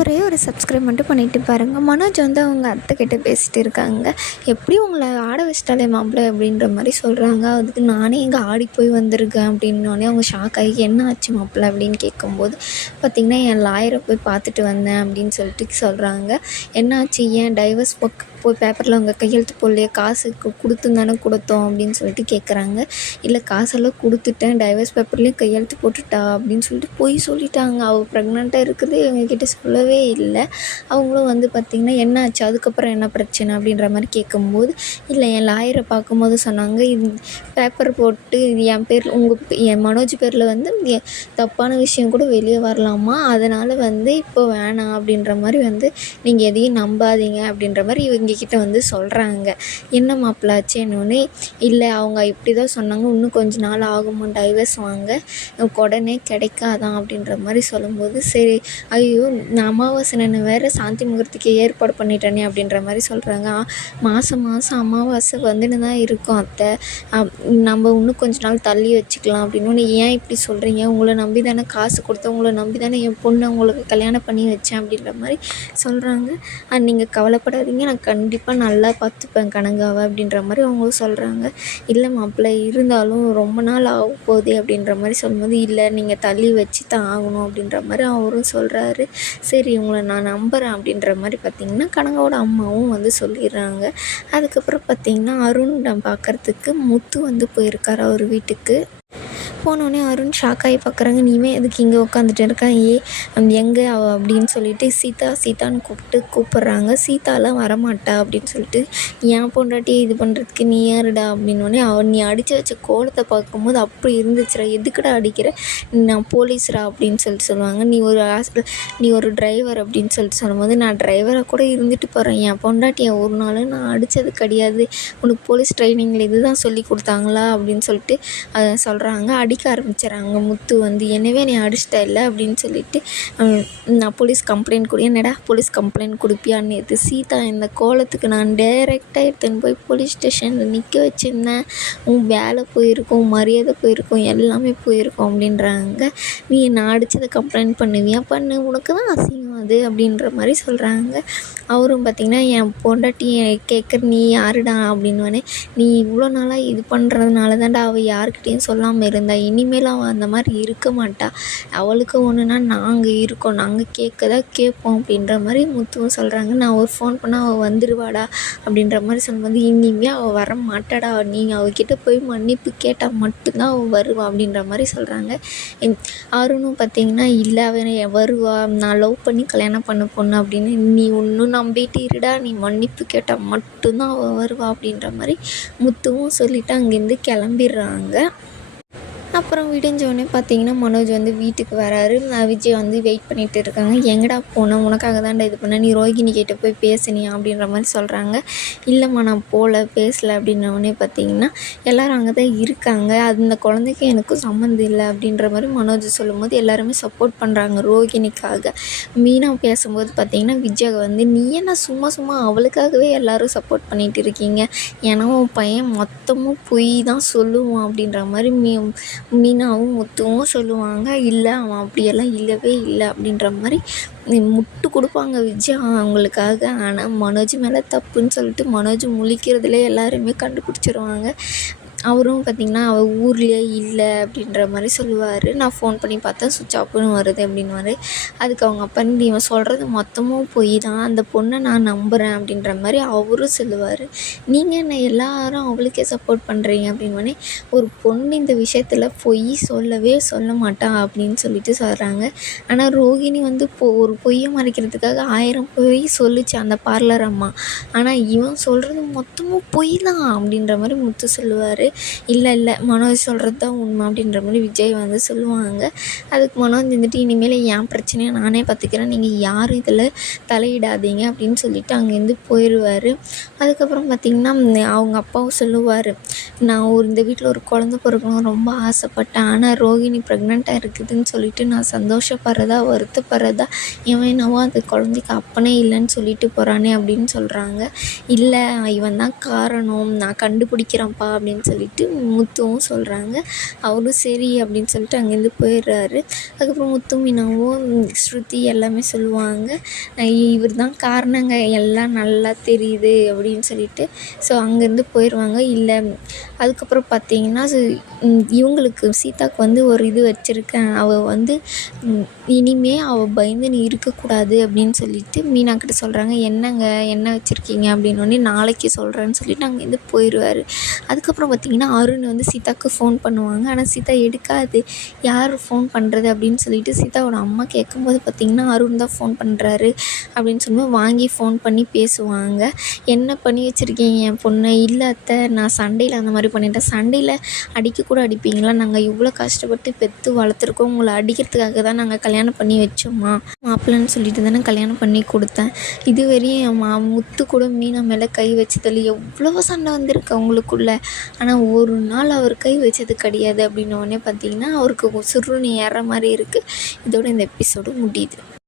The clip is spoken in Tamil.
ஒரே ஒரு சப்ஸ்கிரைப் மட்டும் பண்ணிட்டு பாருங்கள். மனோஜ் வந்து அவங்க அத்தைக்கிட்ட பேசிகிட்டு இருக்காங்க. எப்படி உங்களை ஆட வச்சிட்டாலே மாப்பிள்ளை அப்படின்ற மாதிரி சொல்கிறாங்க. அதுக்கு நானே இங்கே ஆடி போய் வந்திருக்கேன் அப்படின்னோடனே அவங்க ஷாக் ஆகி என்ன ஆச்சு மாப்பிள்ளை அப்படின்னு கேட்கும்போது பார்த்திங்கன்னா என் லாயரை போய் பார்த்துட்டு வந்தேன் அப்படின்னு சொல்லிட்டு சொல்கிறாங்க. என்ன ஆச்சு, ஏன் டைவர்ஸ் போய் பேப்பரில் அவங்க கையெழுத்து போடலையே, காசு கொடுத்து தானே கொடுத்தோம் அப்படின்னு சொல்லிட்டு கேட்குறாங்க. இல்லை காசெல்லாம் கொடுத்துட்டேன், டைவர்ஸ் பேப்பர்லேயும் கையெழுத்து போட்டுட்டா அப்படின்னு சொல்லிட்டு போய் சொல்லிட்டாங்க. அவள் ப்ரெக்னெண்ட்டாக இருக்கிறது எங்ககிட்ட சொல்லவே இல்லை. அவங்களும் வந்து பார்த்திங்கன்னா என்ன ஆச்சு, அதுக்கப்புறம் என்ன பிரச்சனை அப்படின்ற மாதிரி கேட்கும்போது இல்லை என் லாயரை பார்க்கும்போது சொன்னாங்க, பேப்பர் போட்டு என் பேர் என் மனோஜ் பேரில் வந்து தப்பான விஷயம் கூட வெளியே வரலாமா, அதனால் வந்து இப்போ வேணாம் அப்படின்ற மாதிரி வந்து நீங்கள் எதையும் நம்பாதீங்க அப்படின்ற மாதிரி இவங்கக்கிட்ட வந்து சொல்கிறாங்க. என்ன மாப்பிள்ளை ஆச்சு என்னொன்னே, இல்லை அவங்க இப்படி தான் சொன்னாங்க, இன்னும் கொஞ்சம் நாள் ஆகுமா டைவர்ஸ் வாங்க, உடனே கிடைக்காதான் அப்படின்ற மாதிரி சொல்லும்போது சரி ஐயோ நான் அமாவாசை நான் வேறு சாந்தி முகூர்த்தத்துக்கு ஏற்பாடு பண்ணிட்டேனே அப்படின்ற மாதிரி சொல்கிறாங்க. மாதம் அமாவாசை வந்துன்னு தான் இருக்கும் அத்தை, நம்ம இன்னும் கொஞ்ச நாள் தள்ளி வச்சுக்கலாம் அப்படின்னு. ஏன் இப்படி சொல்கிறீங்க, உங்களை நம்பி தானே காசு கொடுத்தேன், உங்களை நம்பி தானே என் பொண்ணை உங்களுக்கு கல்யாணம் பண்ணி வச்சேன் அப்படின்ற மாதிரி சொல்கிறாங்க. நீங்கள் கவலைப்படாதீங்க, நான் கண்டிப்பாக நல்லா பார்த்துப்பேன் கனகாவை அப்படின்ற மாதிரி அவங்க சொல்கிறாங்க. இல்லை மாப்பிள்ளை இருந்தாலும் ரொம்ப நாள் ஆக போகுது அப்படின்ற மாதிரி சொல்லும்போது இல்லை நீங்கள் தள்ளி வச்சு தான் ஆகணும் அப்படின்ற மாதிரி அவரும் சொல்கிறாரு. சரி உங்களை நான் நம்புகிறேன் அப்படின்ற மாதிரி பார்த்திங்கன்னா கனகாவோட அம்மாவும் வந்து சொல்லிடுறாங்க. அதுக்கப்புறம் பார்த்திங்கன்னா அருண் பார்க்குறதுக்கு முத்து வந்து போயிருக்காரு அவர் வீட்டுக்கு. போனோடனே அருண் ஷாக் ஆகி பார்க்குறாங்க, நீவே எதுக்கு இங்கே உட்காந்துட்டு இருக்கான், எங்கே அவ அப்படின்னு சொல்லிட்டு சீதான்னு கூப்பிட்றாங்க. சீதாலாம் வரமாட்டா அப்படின்னு சொல்லிட்டு என் பொண்டாட்டி இது பண்ணுறதுக்கு நீ யாருடா அப்படின்னோடனே நீ அடித்து வச்ச கோலத்தை பார்க்கும்போது அப்படி இருந்துச்சுடா, எதுக்குடா அடிக்கிற, நான் போலீஸ்ரா அப்படின்னு சொல்லிட்டு சொல்லுவாங்க. நீ ஒரு டிரைவர் அப்படின்னு சொல்லிட்டு சொல்லும்போது நான் டிரைவராக கூட இருந்துட்டு போகிறேன், என் பொண்டாட்டியை ஒரு நாள் நான் அடித்தது கிடையாது, உனக்கு போலீஸ் ட்ரைனிங்கில் இதுதான் சொல்லி கொடுத்தாங்களா அப்படின்னு சொல்லிட்டு அதை சொல்கிறாங்க. அடிக்க ஆரம்பிச்சிடறாங்க. முத்து வந்து என்னவே நீ அடிச்சிட்ட இல்லை அப்படின்னு சொல்லிட்டு நான் போலீஸ் கம்ப்ளைண்ட் என்னடா போலீஸ் கம்ப்ளைண்ட் கொடுப்பியான்னு, இது சீதா இந்த கோலத்துக்கு நான் டைரெக்டாக எடுத்துன்னு போய் போலீஸ் ஸ்டேஷனில் நிற்க வச்சுருந்தேன், உன் வேலை போயிருக்கும், மரியாதை போயிருக்கும், எல்லாமே போயிருக்கும் அப்படின்றாங்க. நீ நான் அடித்ததை கம்ப்ளைண்ட் பண்ணுவியா, பண்ணு, உனக்கு தான் அசிங்கம் அது அப்படின்ற மாதிரி சொல்கிறாங்க. அவரும் பார்த்திங்கன்னா என் பொண்டாட்டியை கேட்குற நீ யாருடா அப்படின்னோடனே, நீ இவ்வளோ நாளாக இது பண்ணுறதுனால தான்டா அவள் யாருக்கிட்டேயும் சொல்லாமல் இருந்தா, இனிமேல் அவள் அந்த மாதிரி இருக்க மாட்டா, அவளுக்கு ஒன்றுனா நாங்கள் இருக்கோம், நாங்கள் கேட்போம் அப்படின்ற மாதிரி முத்துவும் சொல்கிறாங்க. நான் ஒரு ஃபோன் பண்ணால் அவள் வந்துடுவாடா அப்படின்ற மாதிரி சொல்லும்போது இனிமேல் அவள் வர மாட்டாடா, நீங்கள் அவகிட்ட போய் மன்னிப்பு கேட்டால் மட்டும்தான் அவள் வருவா அப்படின்ற மாதிரி சொல்கிறாங்க. அருணும் பார்த்திங்கன்னா இல்லை அவன் வருவா, நான் லவ் பண்ணி கல்யாணம் பண்ண பொண்ணு அப்படின்னு, நீ ஒன்றும் நம்பிட்டு இருடா, நீ மன்னிப்பு கேட்டால் மட்டும்தான் அவள் வருவா அப்படின்ற மாதிரி முத்துவும் சொல்லிவிட்டு அங்கேருந்து கிளம்பிடுறாங்க. அப்புறம் விடிஞ்சோடனே பார்த்திங்கன்னா மனோஜ் வந்து வீட்டுக்கு வராரு. விஜய் வந்து வெயிட் பண்ணிகிட்டு இருக்காங்க. எங்கடா போனேன், உனக்காக தான்டா இது பண்ணேன், நீ ரோகிணி கிட்டே போய் பேசுனியா அப்படின்ற மாதிரி சொல்கிறாங்க. இல்லைம்மா நான் பேசலை அப்படின்னோடனே பார்த்திங்கன்னா எல்லோரும் அங்கே தான் இருக்காங்க, அந்த குழந்தைக்கு எனக்கும் சம்மந்தம் இல்லை அப்படின்ற மாதிரி மனோஜ் சொல்லும்போது எல்லாருமே சப்போர்ட் பண்ணுறாங்க ரோகிணிக்காக. மீனா பேசும்போது பார்த்திங்கன்னா விஜய் வந்து நீ என்ன சும்மா அவளுக்காகவே எல்லோரும் சப்போர்ட் பண்ணிகிட்டு இருக்கீங்க, ஏன்னா உன் பையன் மொத்தமும் பொய் தான் சொல்லுவான் அப்படின்ற மாதிரி மீனாவும் முத்துவும் சொல்லுவாங்க. இல்லை அவன் அப்படியெல்லாம் இல்லவே இல்லை அப்படின்ற மாதிரி முட்டு கொடுப்பாங்க விஜய் அவங்களுக்காக. ஆனால் மனோஜ் மேலே தப்புன்னு சொல்லிட்டு மனோஜ் முழிக்கிறதுலே எல்லாருமே கண்டுபிடிச்சிருவாங்க. அவரும் பார்த்திங்கன்னா அவள் ஊர்லேயே இல்லை அப்படின்ற மாதிரி சொல்லுவார். நான் ஃபோன் பண்ணி பார்த்தா சுவிட்ச் ஆஃப்னு வருது அப்படின்வாரு. அதுக்கு அவங்க அப்பா இவன் சொல்கிறது மொத்தமும் பொய் தான், அந்த பொண்ணை நான் நம்புகிறேன் அப்படின்ற மாதிரி அவரும் சொல்லுவார். நீங்கள் என்ன எல்லாரும் அவளுக்கே சப்போர்ட் பண்ணுறீங்க அப்படின்னே, ஒரு பொண்ணு இந்த விஷயத்தில் பொய் சொல்லவே சொல்ல மாட்டா அப்படின்னு சொல்லிட்டு சொல்கிறாங்க. ஆனால் ரோகிணி வந்து ஒரு பொய்யை மறைக்கிறதுக்காக 1000 பொய் சொல்லிச்சு அந்த பார்லர் அம்மா, ஆனால் இவன் சொல்கிறது மொத்தமும் பொய் தான் அப்படின்ற மாதிரி முத்து சொல்லுவார். இல்லை மனோஜ் சொல்கிறது தான் உண்மை அப்படின்ற மாதிரி விஜய் வந்து சொல்லுவாங்க. அதுக்கு மனோஜ் வந்துட்டு இனிமேல் என் பிரச்சனையை நானே பார்த்துக்கிறேன், நீங்கள் யாரும் இதில் தலையிடாதீங்க அப்படின்னு சொல்லிவிட்டு அங்கேருந்து போயிடுவார். அதுக்கப்புறம் பார்த்திங்கன்னா அவங்க அப்பாவும் சொல்லுவார், நான் இந்த வீட்டில் ஒரு குழந்த பிறக்கணும் ரொம்ப ஆசைப்பட்டேன், ஆனால் ரோகிணி ப்ரெக்னெண்ட்டாக இருக்குதுன்னு சொல்லிட்டு நான் சந்தோஷப்படுறதா வருத்தப்படுறதா, இவன் என்னவோ அந்த குழந்தைக்கு அப்பனே இல்லைன்னு சொல்லிட்டு போகிறானே அப்படின்னு சொல்கிறாங்க. இல்லை இவன் தான் காரணம், நான் கண்டுபிடிக்கிறேன்ப்பா அப்படின்னு சொல்லி சொல்லிட்டு முத்துவும் சொல்கிறாங்க. அவரும் சரி அப்படின்னு சொல்லிட்டு அங்கேருந்து போயிடுறாரு. அதுக்கப்புறம் முத்து மீனாவும் ஸ்ருதி எல்லாமே சொல்லுவாங்க, இவர் தான் காரணங்க எல்லாம் நல்லா தெரியுது அப்படின்னு சொல்லிட்டு. ஸோ அங்கேருந்து போயிடுவாங்க. இல்லை அதுக்கப்புறம் பார்த்தீங்கன்னா இவங்களுக்கு சீதாவுக்கு வந்து ஒரு இது வச்சுருக்கேன், அவள் வந்து இனிமே அவள் பயந்து நீ இருக்கக்கூடாது அப்படின்னு சொல்லிட்டு மீனாக்கிட்ட சொல்கிறாங்க. என்னங்க என்ன வச்சுருக்கீங்க அப்படின்னோடனே நாளைக்கு சொல்கிறேன்னு சொல்லிட்டு அங்கேருந்து போயிடுவார். அதுக்கப்புறம் பார்த்திங்கன்னா அருண் வந்து சீதாவுக்கு ஃபோன் பண்ணுவாங்க. ஆனால் சீதா எடுக்காது. யார் ஃபோன் பண்ணுறது அப்படின்னு சொல்லிட்டு சீதாவோட அம்மா கேட்கும்போது பார்த்திங்கன்னா அருண் தான் ஃபோன் பண்ணுறாரு அப்படின்னு சொல்லும்போது வாங்கி ஃபோன் பண்ணி பேசுவாங்க. என்ன பண்ணி வச்சுருக்கீங்க என் பொண்ணை? இல்லை அத்தை, நான் சண்டையில் அந்த மாதிரி பண்ணிட்டேன். சண்டையில் அடிக்கக்கூட அடிப்பீங்களா? நாங்கள் இவ்வளோ கஷ்டப்பட்டு பெற்று வளர்த்துருக்கோம், உங்களை அடிக்கிறதுக்காக தான் நாங்கள் கல்யாணம் பண்ணி வச்சோம்மா, மாப்பிள்ளைன்னு சொல்லிட்டு தானே கல்யாணம் பண்ணி கொடுத்தேன். இதுவரையும் என் முத்து கூட மீனா மேலே கை வச்சதில் எவ்வளோ சண்டை வந்திருக்கு அவங்களுக்குள்ள. ஆனால் ஒரு நாள் அவர் கை வச்சது கிடையாது அப்படின்னோடனே பார்த்திங்கன்னா அவருக்கு சுருன்னு ஏற மாதிரி இருக்குது. இதோட இந்த எபிசோடு முடியுது.